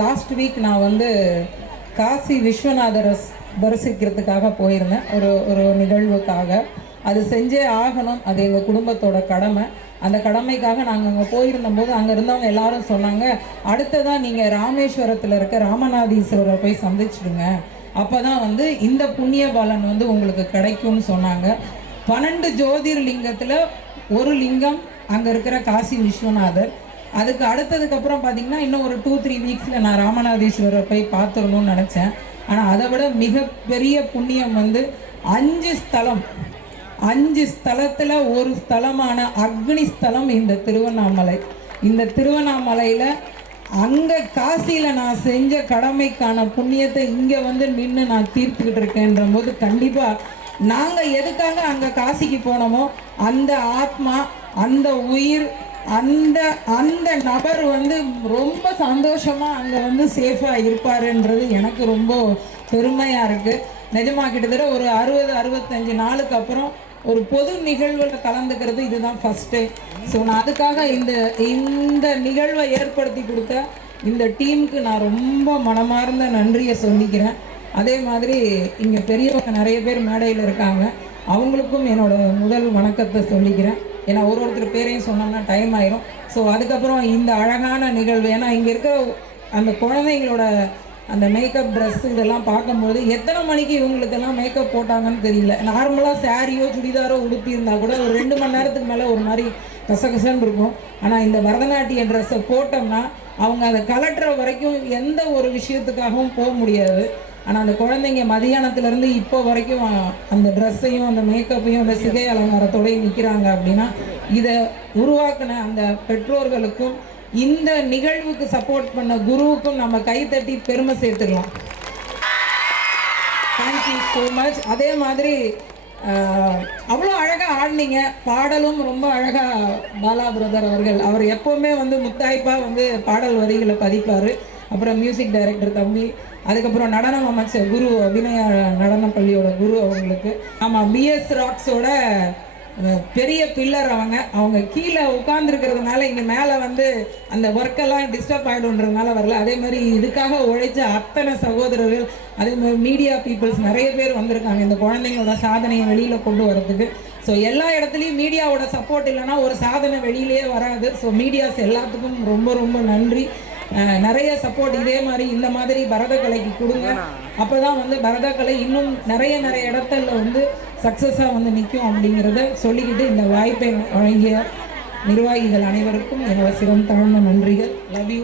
Last week நான் வந்து காசி விஸ்வநாதர் தரிசிக்கிறதுக்காக போயிருந்தேன். ஒரு ஒரு நிகழ்வுக்காக. அது செஞ்சே ஆகணும். அது எங்கள் குடும்பத்தோட கடமை. அந்த கடமைக்காக நாங்கள் அங்கே போயிருந்தபோது அங்கே இருந்தவங்க எல்லாரும் சொன்னாங்க அடுத்ததான் நீங்கள் ராமேஸ்வரத்தில் இருக்க ராமநாதீஸ்வரரை போய் சந்திச்சிடுங்க. அப்போ தான் வந்து இந்த புண்ணிய பலன் வந்து உங்களுக்கு கிடைக்கும்னு சொன்னாங்க. பன்னெண்டு ஜோதிர் லிங்கத்தில் ஒரு லிங்கம் அங்கே இருக்கிற காசி விஸ்வநாதர். அதுக்கு அடுத்ததுக்கு அப்புறம் பார்த்தீங்கன்னா இன்னும் ஒரு டூ த்ரீ வீக்ஸில் நான் ராமநாதீஸ்வரரை போய் பார்த்துடணும்னு நினச்சேன். ஆனால் அதை விட மிகப்பெரிய புண்ணியம் வந்து அஞ்சு ஸ்தலம். அஞ்சு ஸ்தலத்தில் ஒரு ஸ்தலமான அக்னி ஸ்தலம் இந்த திருவண்ணாமலை. இந்த திருவண்ணாமலையில் அங்கே காசியில் நான் செஞ்ச கடமைக்கான புண்ணியத்தை இங்கே வந்து நின்று நான் தீர்த்துக்கிட்டு இருக்கேன்ற போது கண்டிப்பாக நாங்கள் எதுக்காக அங்கே காசிக்கு போனோமோ அந்த ஆத்மா அந்த உயிர் அந்த அந்த நபர் வந்து ரொம்ப சந்தோஷமாக அங்கே வந்து சேஃபாக இருப்பாருன்றது எனக்கு ரொம்ப பெருமையாக இருக்குது நிஜமாக கிட்டத்தட்ட ஒரு அறுபது அறுபத்தஞ்சு நாளுக்கு அப்புறம் ஒரு பொது நிகழ்வில் கலந்துக்கிறது இதுதான் ஃபஸ்ட்டு ஸோ நான் அதுக்காக இந்த இந்த நிகழ்வை ஏற்படுத்தி கொடுத்த இந்த டீமுக்கு நான் ரொம்ப மனமார்ந்த நன்றியை சொல்லிக்கிறேன். அதே மாதிரி இங்கே பெரியவங்க நிறைய பேர் மேடையில் இருக்காங்க. அவங்களுக்கும் என்னோட முதல் வணக்கத்தை சொல்லிக்கிறேன். ஏன்னா ஒரு ஒருத்தர் பேரையும் சொன்னோம்னா டைம் ஆயிரும். ஸோ அதுக்கப்புறம் இந்த அழகான நிகழ்வு ஏன்னா இங்கே இருக்கிற அந்த குழந்தைங்களோட அந்த மேக்கப் ட்ரெஸ் இதெல்லாம் பார்க்கும்போது எத்தனை மணிக்கு இவங்களுக்கெல்லாம் மேக்கப் போட்டாங்கன்னு தெரியல. நார்மலாக சாரியோ சுடிதாரோ உடுத்தியிருந்தால் கூட ஒரு ரெண்டு மணி நேரத்துக்கு மேலே ஒரு மாதிரி கசகசன்னு இருக்கும். ஆனால் இந்த பரதநாட்டிய ட்ரெஸ்ஸை போட்டோம்னா அவங்க அதை கலட்டுற வரைக்கும் எந்த ஒரு விஷயத்துக்காகவும் போக முடியாது. ஆனால் அந்த குழந்தைங்க மதியானத்துலேருந்து இப்போ வரைக்கும் அந்த ட்ரெஸ்ஸையும் அந்த மேக்கப்பையும் அந்த சிகை அலங்காரத்தோடய நிற்கிறாங்க அப்படின்னா இதை உருவாக்கின அந்த பெற்றோர்களுக்கும் இந்த நிகழ்வுக்கு சப்போர்ட் பண்ண குருவுக்கும் நம்ம கைத்தட்டி பெருமை சேர்த்துக்கலாம் தேங்க்யூ ஸோ மச் அதே மாதிரி அவ்வளோ அழகாக ஆடினீங்க. பாடலும் ரொம்ப அழகாக பாலா பிரதர் அவர்கள். அவர் எப்போவுமே வந்து முத்தாய்ப்பாக வந்து பாடல் வரிகளை பதிப்பார். அப்புறம் மியூசிக் டைரக்டர் தம்பி அதுக்கப்புறம் நடனம் அமைச்சர் குரு அபிநய நடன பள்ளியோட குரு அவங்களுக்கு. ஆமாம் பிஎஸ் ராக்ஸோட பெரிய பில்லர் அவங்க. அவங்க கீழே உட்கார்ந்துருக்கிறதுனால இங்கே மேலே வந்து அந்த ஒர்க்கெல்லாம் டிஸ்டர்ப் ஆகிடும்ன்றதுனால வரல. அதே மாதிரி இதுக்காக உழைச்ச அத்தனை சகோதரர்கள் அதே மாதிரி மீடியா பீப்புள்ஸ் நிறைய பேர் வந்திருக்காங்க. இந்த குழந்தைங்களோட சாதனையை வெளியில் கொண்டு வரதுக்கு. ஸோ எல்லா இடத்துலையும் மீடியாவோட சப்போர்ட் இல்லைன்னா ஒரு சாதனை வெளியிலேயே வராது. ஸோ மீடியாஸ் எல்லாத்துக்கும் ரொம்ப ரொம்ப நன்றி. நிறைய சப்போர்ட் இதே மாதிரி இந்த மாதிரி பரதக்கலைக்கு கொடுங்க. அப்போ தான் வந்து பரதக்கலை இன்னும் நிறைய நிறைய இடத்துல வந்து சக்ஸஸாக வந்து நிற்கும் அப்படிங்கிறத சொல்லிக்கிட்டு இந்த வாய்ப்பை வழங்கிய நிர்வாகிகள் அனைவருக்கும் என்னோட சிறம் தாழ்ந்த நன்றிகள். Love you